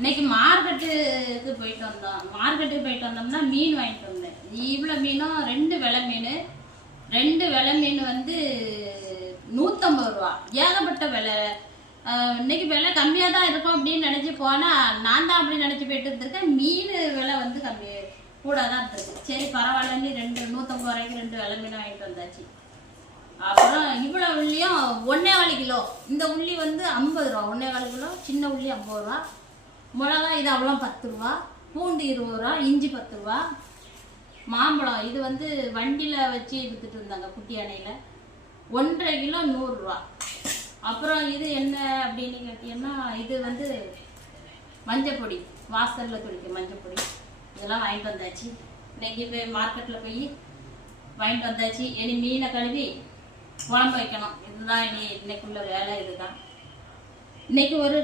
இன்னைக்கு மார்க்கெட்டுக்கு போயிட்டு வந்தோம்னா மீன் வாங்கிட்டு வந்தேன். இவ்வளோ மீனும் ரெண்டு வெலை மீன் வந்து 150 ரூபா. ஏகப்பட்ட விலை. இன்னைக்கு விலை கம்மியாக தான் இருக்கும் அப்படின்னு நினச்சி போனால் நான் தான் அப்படி நினச்சி போயிட்டு இருந்திருக்கேன். மீன் விலை வந்து கூட தான் இருந்திருக்கு. சரி பரவாயில்லன்னு 150 ரூபாய்க்கு 2 வெலை மீன் வாங்கிட்டு வந்தாச்சு. அப்புறம் இவ்வளோ உள்ளியும் 1.25 கிலோ. இந்த உள்ளி வந்து 50 ரூபா. 1.25 கிலோ சின்ன உள்ளி 50 ரூபா. மிளகா இது அவ்வளோ 10 ரூபா. பூண்டு 20 ரூபா. இஞ்சி 10 ரூபா. மாம்பழம் இது வந்து வண்டியில் வச்சு விற்றுட்டு இருந்தாங்க குட்டி அணையில். 1.5 கிலோ 100 ரூபா. அப்புறம் இது என்ன அப்படின்னு கேட்டீங்கன்னா இது வந்து மஞ்சப்பொடி, வாசலில் துடிக்கும் மஞ்சப்பொடி. இதெல்லாம் வாங்கிட்டு வந்தாச்சு. இன்னைக்கு போய் மார்க்கெட்டில் போய் வாங்கிட்டு வந்தாச்சு. இனி மீனை கழுவி குழம்பு வைக்கணும். இதுதான் இன்னைக்குள்ள வேலை. இதுதான் இன்னைக்கு ஒரு